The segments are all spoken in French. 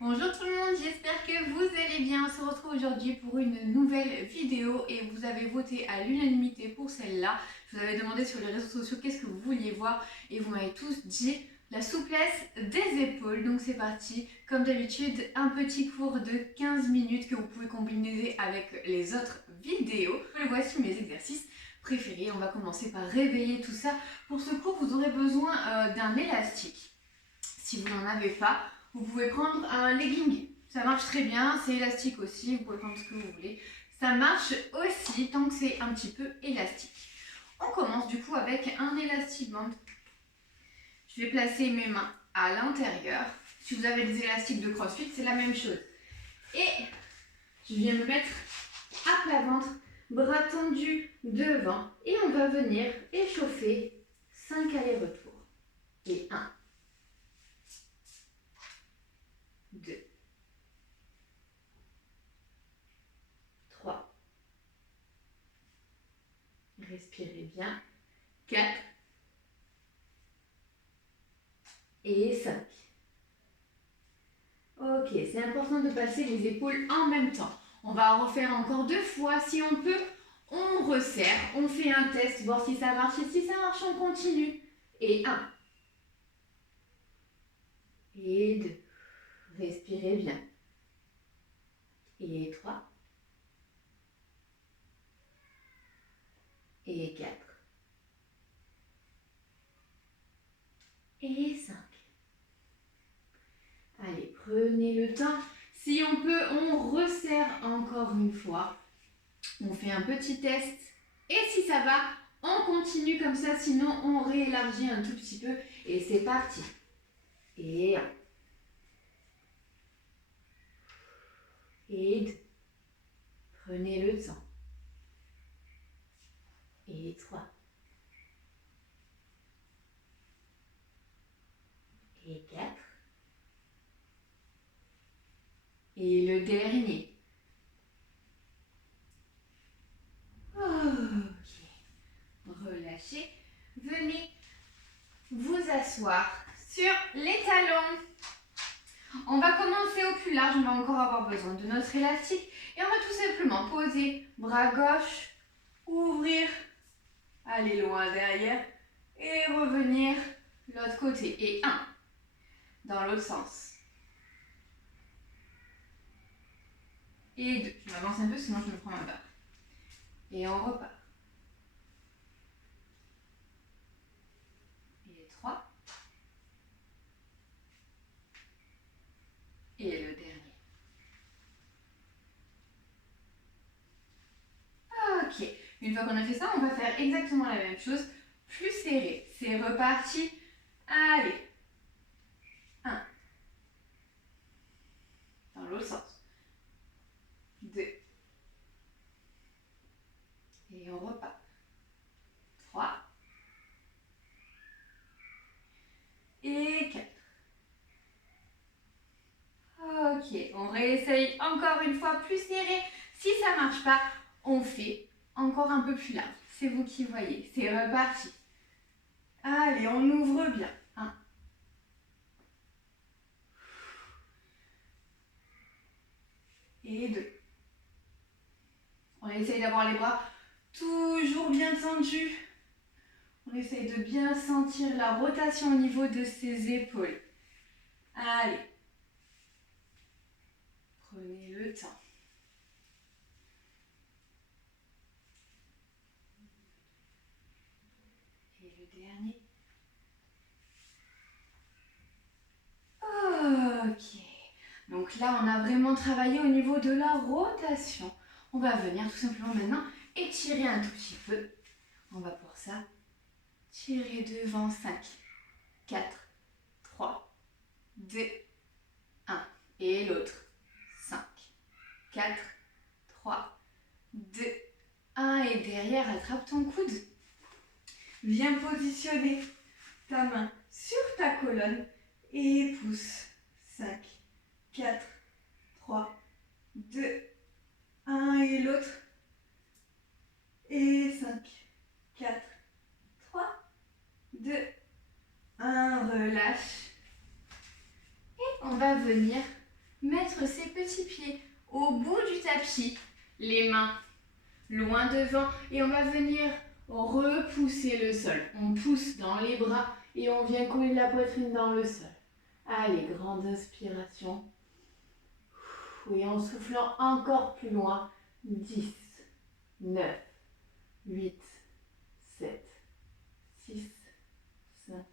Bonjour tout le monde, j'espère que vous allez bien. On se retrouve aujourd'hui pour une nouvelle vidéo et vous avez voté à l'unanimité pour celle-là. Je vous avais demandé sur les réseaux sociaux qu'est-ce que vous vouliez voir et vous m'avez tous dit la souplesse des épaules. Donc c'est parti, comme d'habitude, un petit cours de 15 minutes que vous pouvez combiner avec les autres vidéos. Voici mes exercices préférés. On va commencer par réveiller tout ça. Pour ce cours, vous aurez besoin d'un élastique. Si vous n'en avez pas, vous pouvez prendre un legging. Ça marche très bien, c'est élastique aussi, vous pouvez prendre ce que vous voulez. Ça marche aussi tant que c'est un petit peu élastique. On commence du coup avec un élastique band. Je vais placer mes mains à l'intérieur. Si vous avez des élastiques de CrossFit, c'est la même chose. Et je viens me mettre à plat ventre, bras tendus devant. Et on va venir échauffer 5 allers-retours. Et 1, 2, 3, respirez bien, 4 et 5. Ok, c'est important de passer les épaules en même temps. On va refaire encore 2 fois. Si on peut, on resserre, on fait un test, voir si ça marche. Et si ça marche, on continue. Et 1. Et 2. Respirez bien. Et 3. Et 4. Et 5. Allez, prenez le temps. Si on peut, on resserre encore une fois. On fait un petit test. Et si ça va, on continue comme ça. Sinon, on réélargit un tout petit peu. Et c'est parti. Et 1. Et 2. Prenez le temps. Et 3. Et 4. Et le dernier. Ok. Relâchez. Venez vous asseoir sur les talons. On va commencer au plus large. On va encore avoir besoin de notre élastique. Et on va tout simplement poser bras gauche, ouvrir, aller loin derrière et revenir l'autre côté. Et 1. Dans l'autre sens. Et 2. Je m'avance un peu sinon je me prends ma barre. Et on repart. Et 3. Et le dernier. Ok. Une fois qu'on a fait ça, on va faire exactement la même chose, plus serré. C'est reparti. Allez. 1. Dans l'autre sens. 2. Et on repart. 3. Et 4. Ok, on réessaye encore une fois plus serré. Si ça ne marche pas, on fait encore un peu plus large. C'est vous qui voyez. C'est reparti. Allez, on ouvre bien. 1. Et 2. On essaye d'avoir les bras toujours bien tendus. On essaye de bien sentir la rotation au niveau de ses épaules. Allez. Prenez le temps. Et le dernier. Ok. Donc là, on a vraiment travaillé au niveau de la rotation. On va venir tout simplement maintenant étirer un tout petit peu. On va pour ça tirer devant 5, 4, 3, 2, 1. Et l'autre. 5, 4, 3, 2, 1. Et derrière, attrape ton coude. Viens positionner ta main sur ta colonne et pousse. 5, 4, 3, 2, 1 et l'autre. Et 5, 4, 3, 2, 1. Relâche. Et on va venir mettre ses petits pieds au bout du tapis, les mains loin devant et on va venir repousser le sol. On pousse dans les bras et on vient coller la poitrine dans le sol. Allez, grande inspiration. Et en soufflant encore plus loin, 10, 9, 8, 7, 6, 5,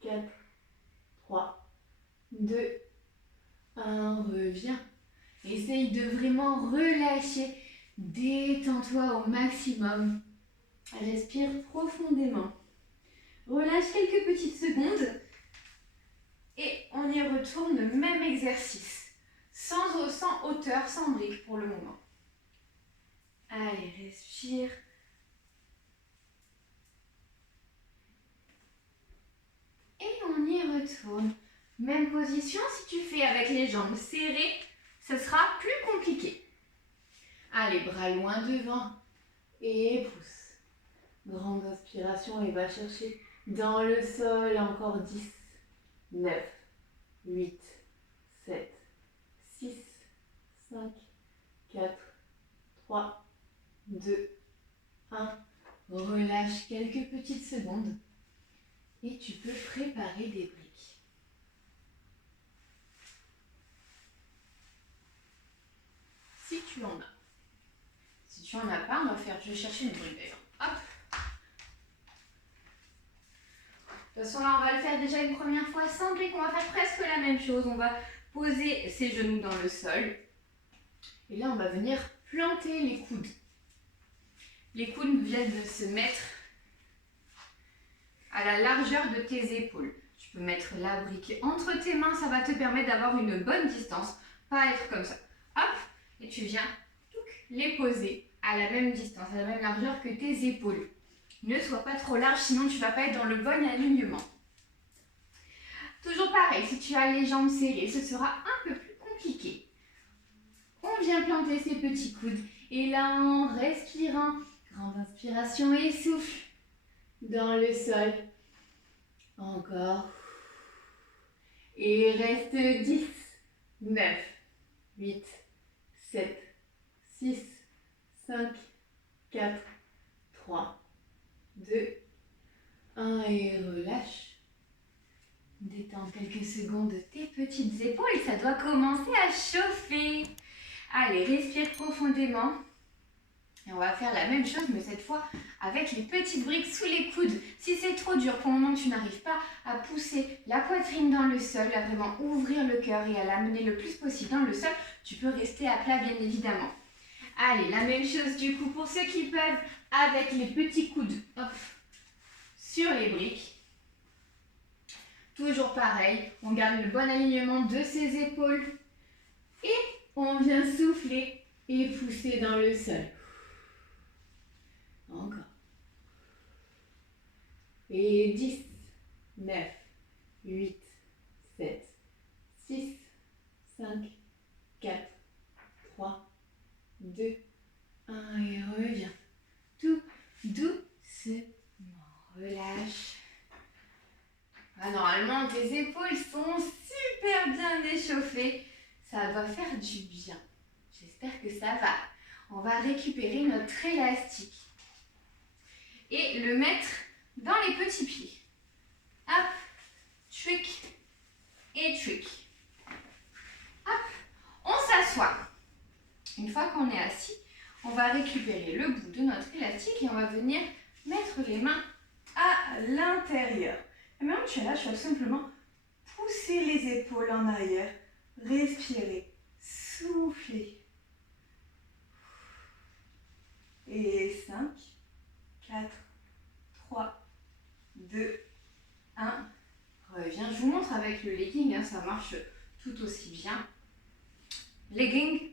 4, 3, 2, 1, reviens. Essaye de vraiment relâcher, détends-toi au maximum. Respire profondément. Relâche quelques petites secondes et on y retourne, même exercice. Sans hauteur, sans brique pour le moment. Allez, respire. Et on y retourne. Même position, si tu fais avec les jambes serrées, ce sera plus compliqué. Allez, bras loin devant et pousse. Grande inspiration et va chercher dans le sol encore 10, 9, 8, 7, 6, 5, 4, 3, 2, 1. Relâche quelques petites secondes et tu peux préparer des briques. Si tu en as. Si tu en as pas, je vais chercher une brique d'ailleurs. Hop. De toute façon, là, on va le faire déjà une première fois sans brique. On va faire presque la même chose. On va poser ses genoux dans le sol. Et là, on va venir planter les coudes. Les coudes viennent de se mettre à la largeur de tes épaules. Tu peux mettre la brique entre tes mains. Ça va te permettre d'avoir une bonne distance. Pas être comme ça. Hop. Et tu viens les poser à la même distance, à la même largeur que tes épaules. Ne sois pas trop large, sinon tu ne vas pas être dans le bon alignement. Toujours pareil, si tu as les jambes serrées, ce sera un peu plus compliqué. On vient planter ses petits coudes. Et là, en respirant, grande inspiration et souffle dans le sol. Encore. Et reste 10, 9, 8, 7, 6, 5, 4, 3, 2, 1 et relâche. Détends quelques secondes tes petites épaules, ça doit commencer à chauffer. Allez, respire profondément. Et on va faire la même chose, mais cette fois avec les petites briques sous les coudes. Si c'est trop dur, pour le moment tu n'arrives pas à pousser la poitrine dans le sol, à vraiment ouvrir le cœur et à l'amener le plus possible dans le sol, tu peux rester à plat bien évidemment. Allez, la même chose du coup pour ceux qui peuvent avec les petits coudes sur les briques. Toujours pareil, on garde le bon alignement de ses épaules et on vient souffler et pousser dans le sol. Encore. Et 10, 9, 8, 7, 6, 5, 4, 3, 2, 1 et reviens. Tout doucement. Relâche. Ah, normalement, tes épaules sont super bien échauffées. Ça va faire du bien. J'espère que ça va. On va récupérer notre élastique et le mettre dans les petits pieds. Hop, trick et trick. Hop, on s'assoit. Une fois qu'on est assis, on va récupérer le bout de notre élastique et on va venir mettre les mains à l'intérieur. Et maintenant que tu es là, tu vas simplement pousser les épaules en arrière, respirer, souffler. Et 5, 4, 3, 2, 1. Reviens. Je vous montre avec le legging, hein, ça marche tout aussi bien. Legging,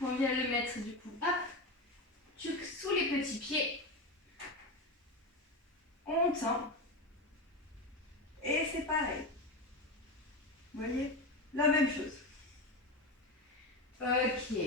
on vient le mettre du coup, hop, sous les petits pieds. On tend. Et c'est pareil. Vous voyez? La même chose. Ok.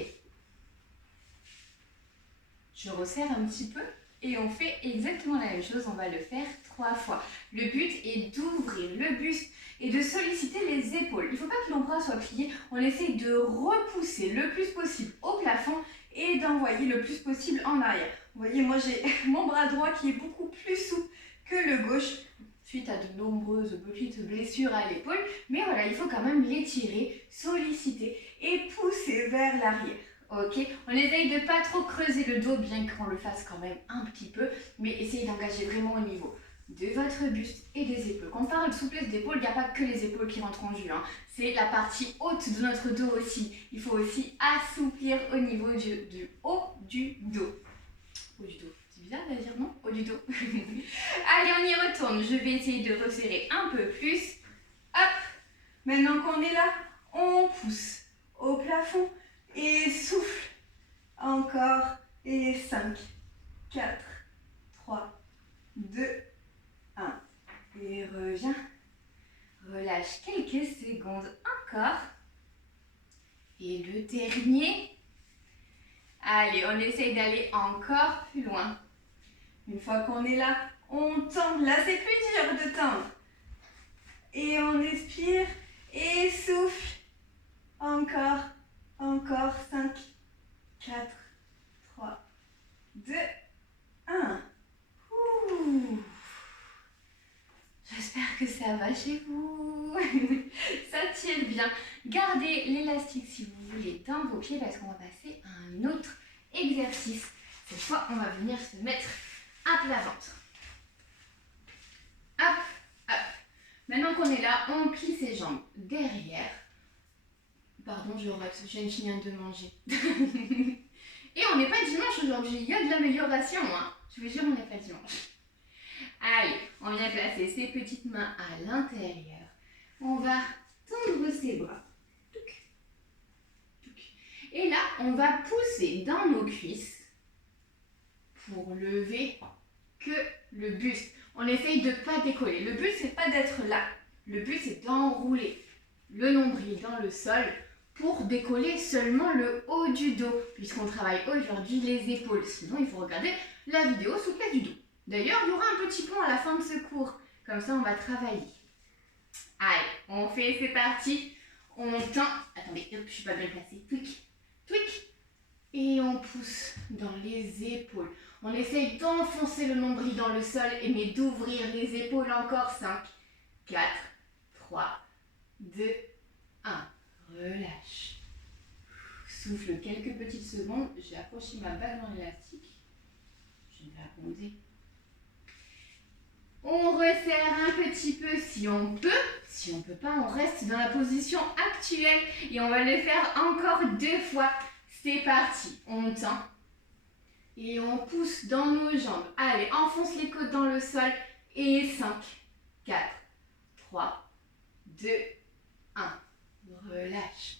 Je resserre un petit peu Et on fait exactement la même chose, on va le faire 3 fois. Le but est d'ouvrir le buste et de solliciter les épaules. Il ne faut pas que l'ombrage soit plié, on essaie de repousser le plus possible au plafond et d'envoyer le plus possible en arrière. Vous voyez, moi j'ai mon bras droit qui est beaucoup plus souple que le gauche, suite à de nombreuses petites blessures à l'épaule. Mais voilà, il faut quand même l'étirer, solliciter et pousser vers l'arrière. Ok, on essaye de ne pas trop creuser le dos, bien qu'on le fasse quand même un petit peu, mais essayez d'engager vraiment au niveau de votre buste et des épaules. Quand on parle de souplesse d'épaule, il n'y a pas que les épaules qui rentrent en jeu, hein. C'est la partie haute de notre dos aussi. Il faut aussi assouplir au niveau du haut du dos. Haut du dos, c'est bizarre de dire non? Haut du dos. Allez, on y retourne. Je vais essayer de resserrer un peu plus. Hop, maintenant qu'on est là, on pousse au plafond. Et souffle. Encore. Et 5, 4, 3, 2, 1. Et reviens. Relâche quelques secondes encore. Et le dernier. Allez, on essaye d'aller encore plus loin. Une fois qu'on est là, on tend. Là, c'est plus dur de tendre. Et on expire. Et souffle. Encore. Encore 5, 4, 3, 2, 1. J'espère que ça va chez vous. Ça tire bien. Gardez l'élastique si vous voulez dans vos pieds parce qu'on va passer à un autre exercice. Cette fois, on va venir se mettre à plat ventre. Hop, hop. Maintenant qu'on est là, on plie ses jambes derrière. Pardon, je viens de finir de manger. Et on n'est pas dimanche aujourd'hui, il y a de l'amélioration, hein. Je vous jure, on n'est pas dimanche. Allez, on vient placer ses petites mains à l'intérieur. On va tendre ses bras. Et là, on va pousser dans nos cuisses pour lever que le buste. On essaye de ne pas décoller. Le but, c'est pas d'être là. Le but, c'est d'enrouler le nombril dans le sol pour décoller seulement le haut du dos, puisqu'on travaille aujourd'hui les épaules. Sinon, il faut regarder la vidéo souplesse du dos. D'ailleurs, il y aura un petit pont à la fin de ce cours. Comme ça, on va travailler. Allez, on fait, c'est parti. On tend. Attendez, hop, je suis pas bien placée. Tweak, tweak. Et on pousse dans les épaules. On essaye d'enfoncer le nombril dans le sol, mais d'ouvrir les épaules encore. 5, 4, 3, 2, 1. Relâche. Souffle quelques petites secondes. J'ai accroché ma bague dans l'élastique. Je vais la gronder. On resserre un petit peu si on peut. Si on ne peut pas, on reste dans la position actuelle. Et on va le faire encore 2 fois. C'est parti. On tend. Et on pousse dans nos jambes. Allez, enfonce les côtes dans le sol. Et 5, 4, 3, 2, 1. Relâche.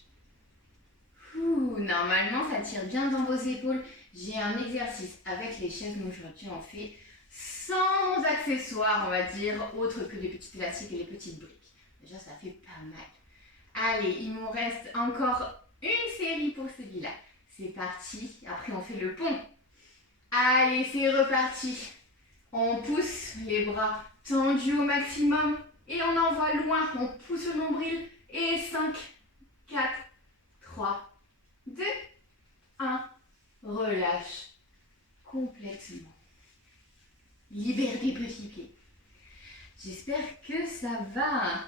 Normalement, ça tire bien dans vos épaules. J'ai un exercice avec les chaises, mais aujourd'hui, on fait sans accessoires, on va dire, autre que les petits élastiques et les petites briques. Déjà, ça fait pas mal. Allez, il nous reste encore une série pour celui-là. C'est parti. Après, on fait le pont. Allez, c'est reparti. On pousse les bras tendus au maximum et on envoie loin. On pousse le nombril. Et 5, 4, 3, 2, 1. Relâche complètement. Libère tes petits pieds. J'espère que ça va.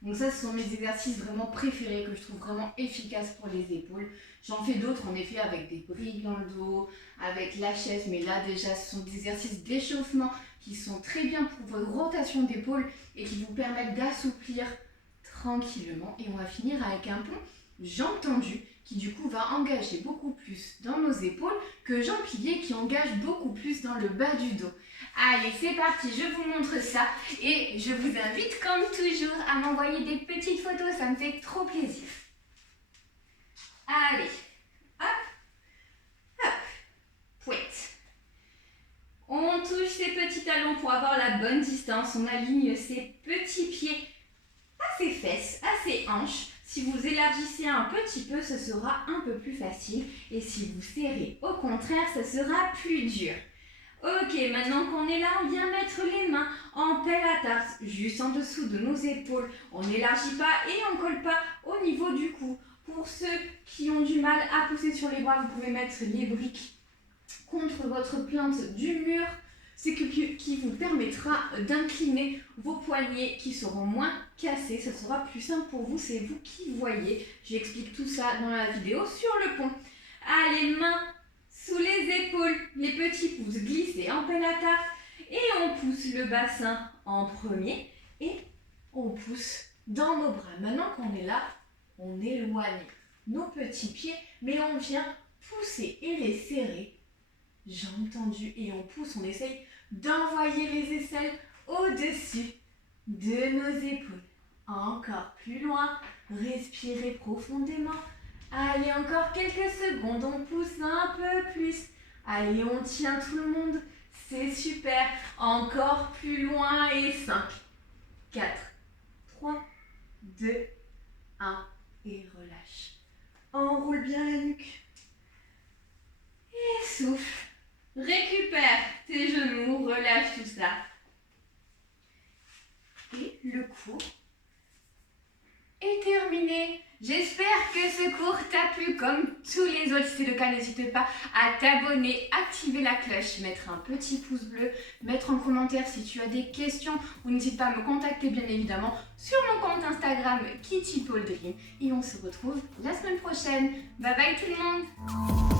Donc ça, ce sont mes exercices vraiment préférés que je trouve vraiment efficaces pour les épaules. J'en fais d'autres en effet avec des briques dans le dos, avec la chaise. Mais là déjà, ce sont des exercices d'échauffement qui sont très bien pour votre rotation d'épaule et qui vous permettent d'assouplir tranquillement. Et on va finir avec un pont jambes tendues qui du coup va engager beaucoup plus dans nos épaules que jambes pliées qui engagent beaucoup plus dans le bas du dos. Allez, c'est parti, je vous montre ça et je vous invite comme toujours à m'envoyer des petites photos, ça me fait trop plaisir. Allez, hop, hop, pouette. On touche ses petits talons pour avoir la bonne distance, on aligne ses petits pieds à ses fesses, à ses hanches. Si vous élargissez un petit peu, ce sera un peu plus facile. Et si vous serrez, au contraire, ce sera plus dur. Ok, maintenant qu'on est là, on vient mettre les mains en pelle à tarte, juste en dessous de nos épaules. On n'élargit pas et on colle pas au niveau du cou. Pour ceux qui ont du mal à pousser sur les bras, vous pouvez mettre les briques contre votre plainte du mur. C'est qui vous permettra d'incliner vos poignets qui seront moins cassés. Ça sera plus simple pour vous, c'est vous qui voyez. J'explique tout ça dans la vidéo sur le pont. Allez, mains sous les épaules, les petits pouces glissés en pelle à tarte et on pousse le bassin en premier et on pousse dans nos bras. Maintenant qu'on est là, on éloigne nos petits pieds, mais on vient pousser et les serrer, jambes tendues, et on pousse, on essaye d'envoyer les aisselles au-dessus de nos épaules. Encore plus loin, respirez profondément. Allez, encore quelques secondes, on pousse un peu plus. Allez, on tient tout le monde, c'est super. Encore plus loin et 5, 4, 3, 2, 1 et relâche. Enroule bien la nuque. Et souffle. Récupère tes genoux, relâche tout ça. Et le cours est terminé. J'espère que ce cours t'a plu comme tous les autres. Si c'est le cas, n'hésite pas à t'abonner, activer la cloche, mettre un petit pouce bleu, mettre en commentaire si tu as des questions ou n'hésite pas à me contacter bien évidemment sur mon compte Instagram Kitty Paul Dream. Et on se retrouve la semaine prochaine. Bye bye tout le monde.